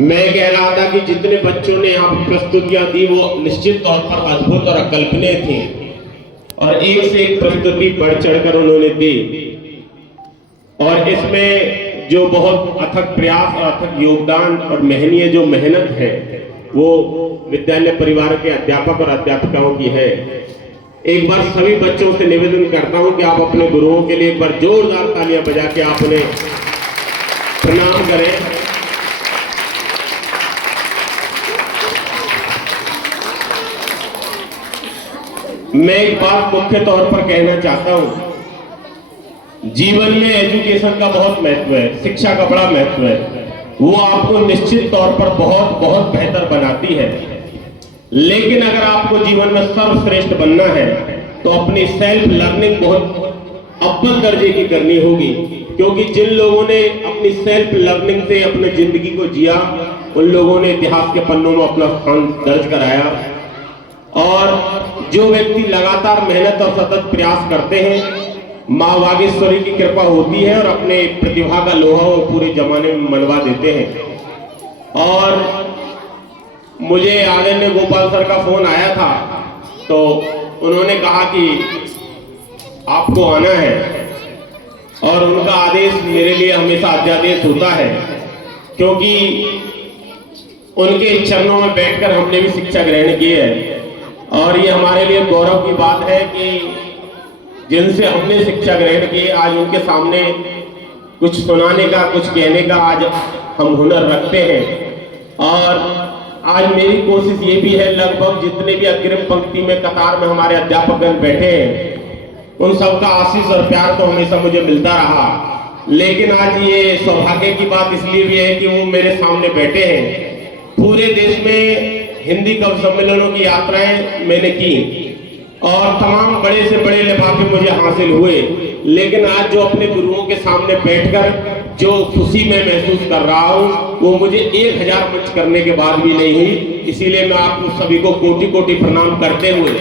मैं कह रहा था कि जितने बच्चों ने यहाँ पर प्रस्तुतियां दी वो निश्चित तौर पर अद्भुत और अकल्पनीय थी और एक से एक प्रस्तुति बढ़ चढ़कर उन्होंने दी। और इसमें जो बहुत अथक प्रयास और अथक योगदान और महनीय जो मेहनत है वो विद्यालय परिवार के अध्यापक और अध्यापिकाओं की है। एक बार सभी बच्चों से निवेदन करता हूं कि आप अपने गुरुओं के लिए एक बार जोरदार तालियां बजा के आप उन्हें प्रणाम करें। मैं एक बात मुख्य तौर पर कहना चाहता हूं, जीवन में एजुकेशन का बहुत महत्व है, शिक्षा का बड़ा महत्व है। वो आपको निश्चित तौर पर बहुत बहुत बेहतर बनाती है, लेकिन अगर आपको जीवन में सर्वश्रेष्ठ बनना है तो अपनी सेल्फ लर्निंग बहुत अव्वल दर्जे की करनी होगी, क्योंकि जिन लोगों ने अपनी सेल्फ लर्निंग से अपनी जिंदगी को जिया उन लोगों ने इतिहास के पन्नों में अपना स्थान दर्ज कराया। और जो व्यक्ति लगातार मेहनत और सतत प्रयास करते हैं, माँ वागेश्वरी की कृपा होती है और अपने प्रतिभा का लोहा वो पूरे जमाने में मनवा देते हैं। और मुझे आदरणीय गोपाल सर का फोन आया था तो उन्होंने कहा कि आपको आना है, और उनका आदेश मेरे लिए हमेशा अध्यादेश होता है, क्योंकि उनके चरणों में बैठकर हमने भी शिक्षा ग्रहण की है। और ये हमारे लिए गौरव की बात है कि जिनसे हमने शिक्षा ग्रहण की आज उनके सामने कुछ सुनाने का, कुछ कहने का आज हम हुनर रखते हैं। और आज मेरी कोशिश ये भी है, लगभग जितने भी अग्रिम पंक्ति में कतार में हमारे अध्यापकगण बैठे हैं उन सबका आशीष और प्यार तो हमेशा मुझे मिलता रहा, लेकिन आज ये सौभाग्य की बात इसलिए भी है कि वो मेरे सामने बैठे हैं। पूरे देश में हिंदी कवि सम्मेलनों की यात्राएं मैंने की और तमाम बड़े से बड़े लिफाफे मुझे हासिल हुए, लेकिन आज जो अपने गुरुओं के सामने बैठकर जो खुशी मैं महसूस कर रहा हूँ वो मुझे 1000 मंच करने के बाद भी नहीं हुई। इसीलिए मैं आप सभी को कोटि कोटि प्रणाम करते हुए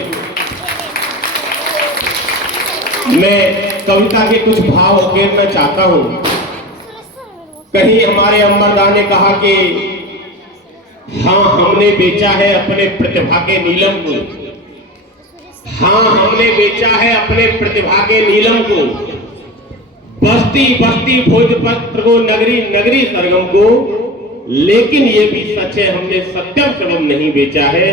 मैं कविता के कुछ भाव उकेरना चाहता हूँ। कहीं हमारे अमरदा ने कहा कि हाँ हमने बेचा है अपने प्रतिभा के नीलम को, हाँ हमने बेचा है अपने प्रतिभा के नीलम को, बस्ती बस्ती भोजपत्र को, नगरी नगरी सरगम को, लेकिन ये भी सच है हमने सत्यम शिवम नहीं बेचा है,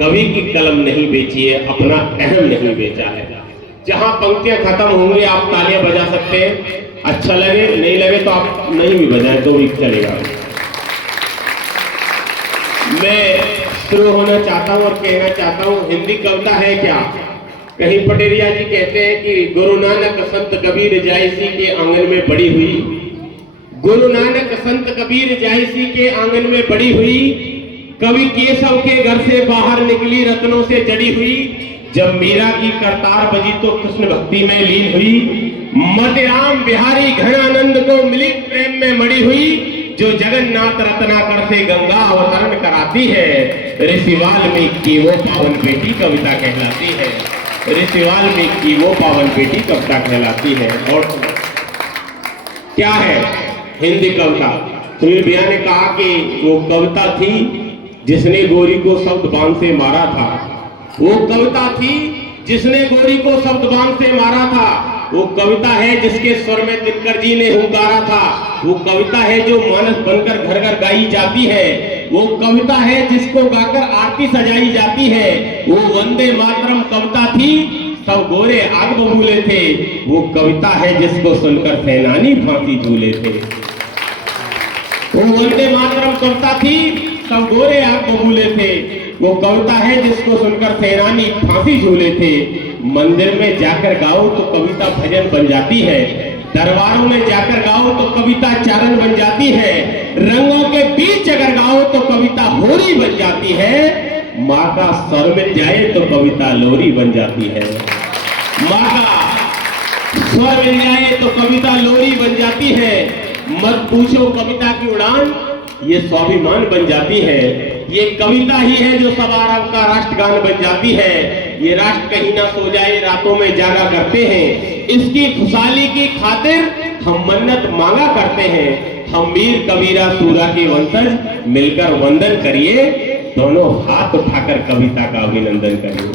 कवि की कलम नहीं बेची है, अपना अहम नहीं बेचा है। जहां पंक्तियां खत्म होंगे आप तालियां बजा सकते हैं, अच्छा लगे नहीं लगे तो आप नहीं भी बजाएं तो भी चलेगा। मैं शुरू होना चाहता हूं और कहना चाहता हूं, हिंदी कविता है क्या? कहीं पटेरिया जी कहते हैं कि गुरु नानक संत कबीर जैसी के आंगन में बड़ी हुई, गुरु नानक संत कबीर जैसी के आंगन में बड़ी हुई, कवि केशव के घर से बाहर निकली रत्नों से जड़ी हुई, जब मीरा की करतार बजी तो कृष्ण भक्ति में लीन हुई, मतिराम बिहारी घनानंद को मिली प्रेम में मड़ी हुई, जो जगन्नाथ रत्नाकर से गंगा अवतरण कराती है, ऋषि वाल्मीकि की वो पावन बेटी कविता कहलाती है, ऋषि वाल्मीकि की वो पावन बेटी कविता कहलाती है। और क्या है हिंदी कविता? सुनील भैया ने कहा कि वो कविता थी जिसने गोरी को शब्द बाण से मारा था, वो कविता थी जिसने गोरी को शब्द बाण से मारा था, वो कविता है जिसके स्वर में दिनकर जी ने हुंकारा था, वो कविता है जो मानस बनकर घर घर गाई जाती है, वो कविता है जिसको गाकर आरती सजाई जाती है, वो वंदे मातरम कविता थी सब गोरे आग बबूले थे, वो कविता है जिसको सुनकर सेनानी फांसी झूले थे, वो वंदे मातरम कविता थी सब गोरे आग बबूले थे, वो कविता है जिसको सुनकर सेनानी फांसी झूले थे। मंदिर में जाकर गाओ तो कविता भजन बन जाती है, दरबारों में जाकर गाओ तो कविता चारण बन जाती है, रंगों के बीच अगर गाओ तो कविता होरी बन जाती है, माँ का स्वर मिल जाए तो कविता लोरी बन जाती है, माँ का स्वर मिल जाए तो कविता लोरी बन जाती है, मत पूछो कविता की उड़ान ये स्वाभिमान बन जाती है, ये कविता ही है जो सवारव का राष्ट्रगान बन जाती है, ये राष्ट्र कहीं ना सो जाए रातों में जागा करते हैं, इसकी खुशहाली की खातिर हम मन्नत मांगा करते हैं, हम वीर कबीरा सूरा के वंशज मिलकर वंदन करिए, दोनों हाथ उठाकर कविता का अभिनंदन करिए,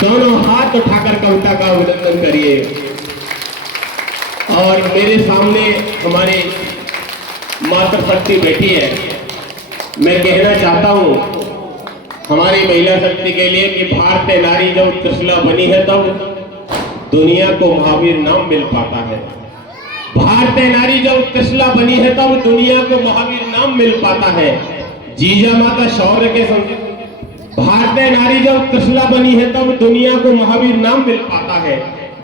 दोनों हाथ उठाकर कविता का अभिनंदन करिए। और मेरे सामने हमारे मातृशक्ति बैठी है, मैं कहना चाहता हूं हमारी महिला शक्ति के लिए कि भारतीय नारी जब त्रिशला बनी है तब दुनिया को महावीर नाम मिल पाता है। भारतीय नारी जब त्रिशला बनी है तब दुनिया को महावीर नाम मिल पाता है। जीजा माता शौर्य के भारतीय नारी जब त्रिशला बनी है तब दुनिया को महावीर नाम मिल पाता है।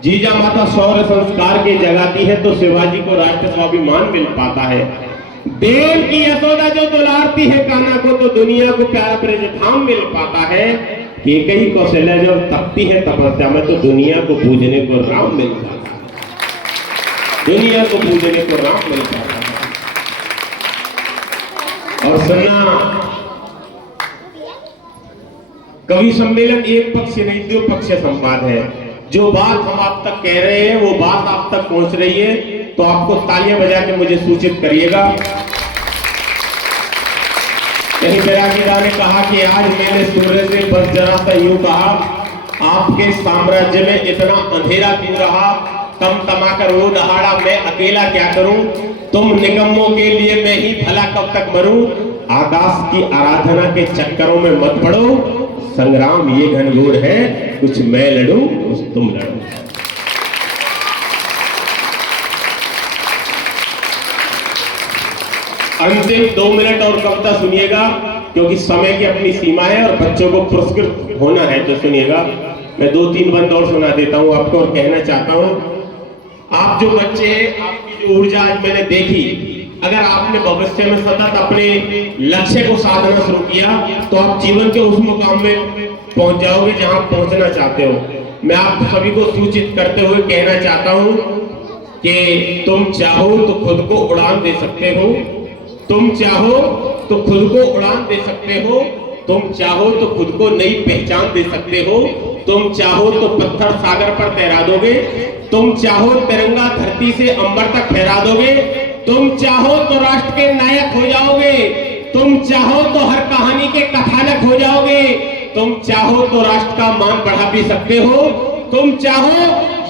जीजा माता शौर्य संस्कार के जगाती है तो शिवाजी को राष्ट्र स्वाभिमान मिल पाता है। देव की यशोदा जो दुलारती है कान्हा को तो दुनिया को प्यारा ब्रज धाम मिल पाता है। केकई कौशल्या जब तपती है तपस्या में तो दुनिया को पूजने को राम मिल पाता है, दुनिया को पूजने को राम मिल पाता है। और सुनना, कवि सम्मेलन एक पक्ष नहीं दो पक्ष संवाद है। जो बात हम आप तक कह रहे हैं वो बात आप तक पहुंच रही है तो आपको तालियां बजा के मुझे सूचित करिएगा। कहीं बैरागीदार ने कहा कि आज मैंने सूर्य से बस जरा सा यूं कहा, आपके साम्राज्य में इतना अंधेरा क्यों रहा, तम तमाकर वो दहाड़ा मैं अकेला क्या करूं, तुम निकम्मों के लिए मैं ही भला कब तक मरूं। आकाश की आराधना के चक्करों में मत पड़ो, संग्राम ये घनघोर है, कुछ मैं लड़ूं कुछ तुम लड़ो। अंतिम 2 मिनट और कविता सुनिएगा क्योंकि समय की अपनी सीमा है और बच्चों को पुरस्कृत होना है तो सुनिएगा। मैं 2-3 बंद और सुना देता हूं आपको और कहना चाहता हूं, आप जो बच्चे आपकी जो ऊर्जा आज मैंने देखी, अगर आपने भविष्य में सतत अपने लक्ष्य को साधना शुरू किया तो आप जीवन के उस मुकाम में पहुंच जाओगे जहां पहुंचना चाहते हो। मैं आप सभी को सूचित करते हुए कहना चाहता हूं कि तुम चाहो तो खुद को उड़ान दे सकते हो, तुम चाहो तो खुद को उड़ान दे सकते हो, तुम चाहो तो खुद को नई पहचान दे सकते हो, तुम चाहो तो पत्थर सागर पर तैरा दोगे, तुम चाहो तिरंगा धरती से अंबर तक फहरा दोगे, तुम चाहो तो राष्ट्र के नायक हो जाओगे, तुम चाहो तो हर कहानी के कथानक हो जाओगे, तुम चाहो तो राष्ट्र का मान बढ़ा भी सकते हो, तुम चाहो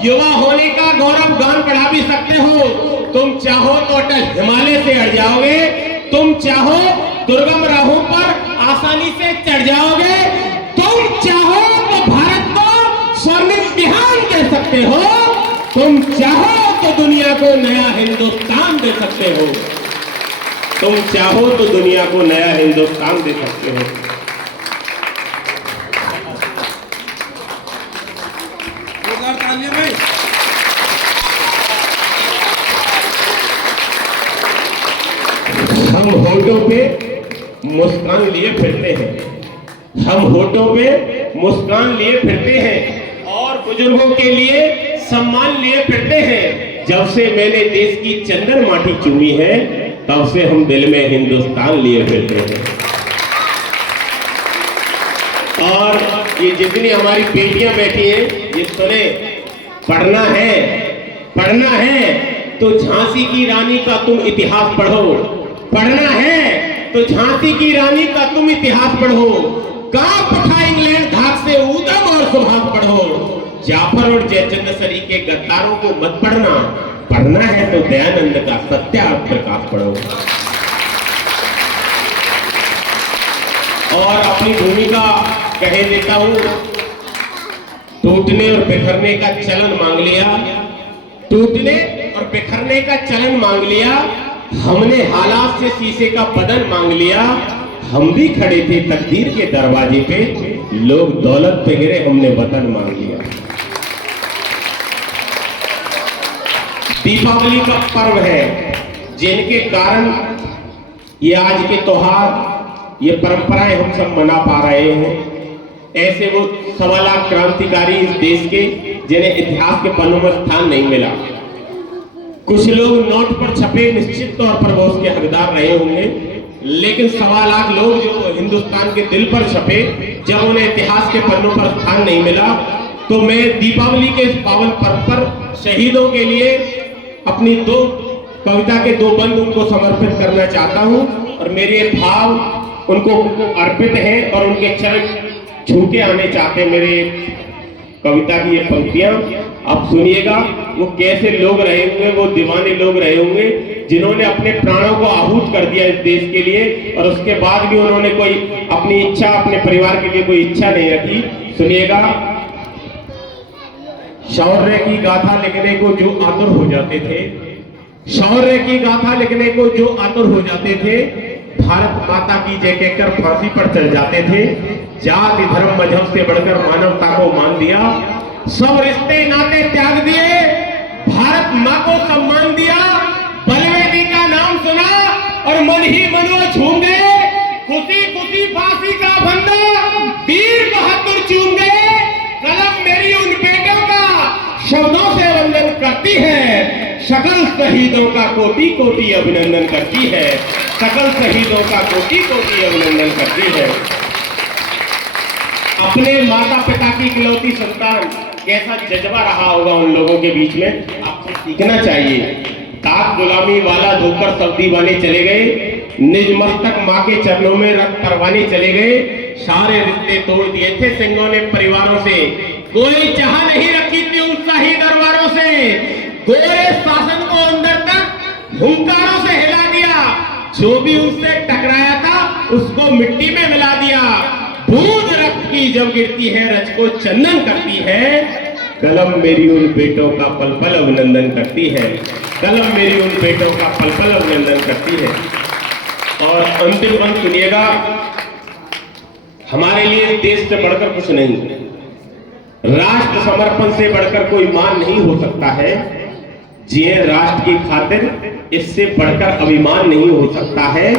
युवा होने का गौरव गान बढ़ा भी सकते हो, तुम चाहो तो अटल हिमालय से अड़ जाओगे, तुम चाहो दुर्गम राहों पर आसानी से चढ़ जाओगे, तुम चाहो तो भारत को स्वर्णिम बिहार दे सकते हो, तुम चाहो तो दुनिया को नया हिंदुस्तान दे सकते हो, तुम चाहो तो दुनिया को नया हिंदुस्तान दे सकते हो। हम होठों पे मुस्कान लिए फिरते हैं, हम होठों पे मुस्कान लिए फिरते हैं और बुजुर्गों के लिए सम्मान लिए फिरते हैं। जब से मैंने देश की चंदन माटी चूमी है तब से हम दिल में हिंदुस्तान लिए फिरते हैं। और ये जितनी हमारी बेटियां बैठी हैं ये सुने, पढ़ना है तो झांसी की रानी का तुम इतिहास पढ़ो, पढ़ना है तो झांसी की रानी का तुम इतिहास पढ़ो, कांप उठा इंग्लैंड धाक से उदम और सुभाष पढ़ो, जाफर और जयचंद्र सरी के गद्दारों को मत पढ़ना, पढ़ना है तो दयानंद का सत्यार्थ प्रकाश पढ़ो। और अपनी भूमिका कह देता हूं, टूटने और बिखरने का चलन मांग लिया, टूटने और बिखरने का चलन मांग लिया, हमने हालात से शीशे का बदन मांग लिया, हम भी खड़े थे तकदीर के दरवाजे पे, लोग दौलत पे गिरे हमने वतन मांग लिया। दीपावली का पर्व है जिनके कारण ये आज के त्योहार ये परंपराएं हम सब मना पा रहे हैं। ऐसे वो 1.25 लाख क्रांतिकारी इस देश के जिन्हें इतिहास के पन्नों में स्थान नहीं मिला। कुछ लोग नोट पर छपे निश्चित तौर पर वो उसके हकदार रहे होंगे, लेकिन 1.25 लाख लोग जो हिंदुस्तान के दिल पर छपे, जब उन्हें इतिहास के पन्नों पर स्थान नहीं मिला, तो मैं दीपावली के इस पावन पर्व पर शहीदों के लिए अपनी 2 कविता के दो बंद उनको समर्पित करना चाहता हूं और मेरे भाव उनको अर्पित हैं और उनके चरण छू के आने चाहते हैं। मेरे कविता की ये पंक्तियां आप सुनिएगा। वो कैसे लोग रहे होंगे, वो दीवाने लोग रहे होंगे जिन्होंने अपने प्राणों को आहूत कर दिया इस देश के लिए और उसके बाद भी उन्होंने कोई अपनी इच्छा, अपने परिवार के लिए कोई इच्छा नहीं रखी। सुनिएगा। शौर्य की गाथा लिखने को जो आतुर हो जाते थे, शौर्य की गाथा लिखने को जो आतुर हो जाते थे, भारत माता की जय कहकर फांसी पर चढ़ जाते थे। जाति धर्म मजहब से बढ़कर मानवता को मान दिया, सब रिश्ते नाते त्याग दिए, भारत माँ को सम्मान दिया। बलवेदी का नाम सुना और मन ही मन वो झूम गए, खुशी खुशी फांसी का फंदा वीर बहादुर चूम गए। कलम मेरी उन बेटों का शब्दों से वंदन करती है, सकल शहीदों का कोटि कोटि अभिनंदन करती है, सकल शहीदों का कोटि कोटि अभिनंदन करती है। अपने माता पिता की इकलौती संतान, कैसा जज्बा रहा होगा उन लोगों के बीच में, आपको सीखना चाहिए। ताक गुलामी वाला धोकर सब दीवाने चले गए, निज मस्तक माँ के चरणों में रख परवाने चले गए। सारे रिश्ते तोड़ दिए थे सिंहों ने परिवारों से, कोई चाह नहीं रखी थी उत्साही दरबारों से। गोरे शासन को अंदर तक हुंकारों से हिला दिया, जो भी उससे टकराया था उसको मिट्टी में मिला दिया। बूंद रक्त की जब गिरती है रज को चंदन करती है, कलम मेरी उन बेटों का पल पल अभिनंदन करती है, कलम मेरी उन बेटों का पल पल अभिनंदन करती है। और अंतिम अंत सुनिएगा। हमारे लिए देश से बढ़कर कुछ नहीं, राष्ट्र समर्पण से बढ़कर कोई मान नहीं हो सकता है। जिए राष्ट्र की खातिर, इससे बढ़कर अभिमान नहीं हो सकता है।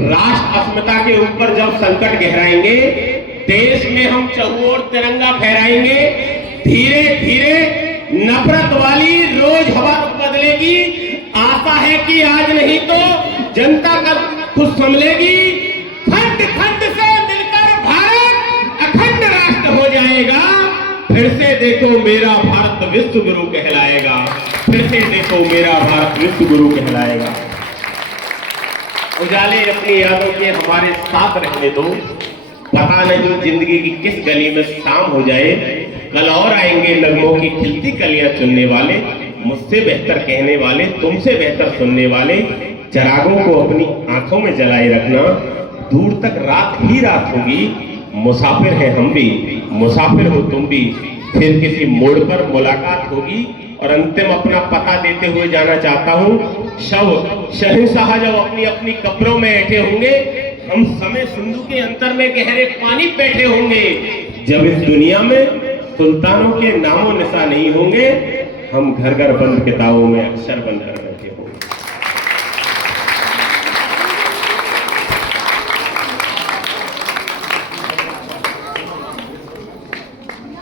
राष्ट्र अस्मिता के ऊपर जब संकट गहराएंगे, देश में हम चहुओर तिरंगा फहराएंगे। धीरे धीरे नफरत वाली रोज हवा बदलेगी। आशा है कि आज नहीं तो जनता का खुद संभलेगी। खंड खंड से मिलकर भारत अखंड राष्ट्र हो जाएगा। फिर से देखो मेरा भारत विश्व गुरु कहलाएगा, फिर से देखो मेरा भारत विश्व गुरु कहलाएगा। उजाले अपनी यादों के हमारे साथ रहने दो, पता नहीं जिंदगी की किस गली में शाम हो जाए। कल और आएंगे नगमों की खिलती कलियां चुनने वाले, मुझसे बेहतर कहने वाले, तुमसे बेहतर सुनने वाले। चरागों को अपनी आंखों में जलाए रखना, दूर तक रात ही रात होगी। मुसाफिर हैं हम भी, मुसाफिर हो तुम भी, फिर किसी मोड़ पर मुलाकात होगी। और अंतिम अपना पता देते हुए जाना चाहता हूँ। शव शहंशाह जब अपनी अपनी कब्रों में बैठे होंगे, हम समय सिंधु के अंतर में गहरे पानी बैठे होंगे। जब इस दुनिया में सुल्तानों के नामो निशा नहीं होंगे, हम घर घर बंद किताबों में अक्षर बंद कर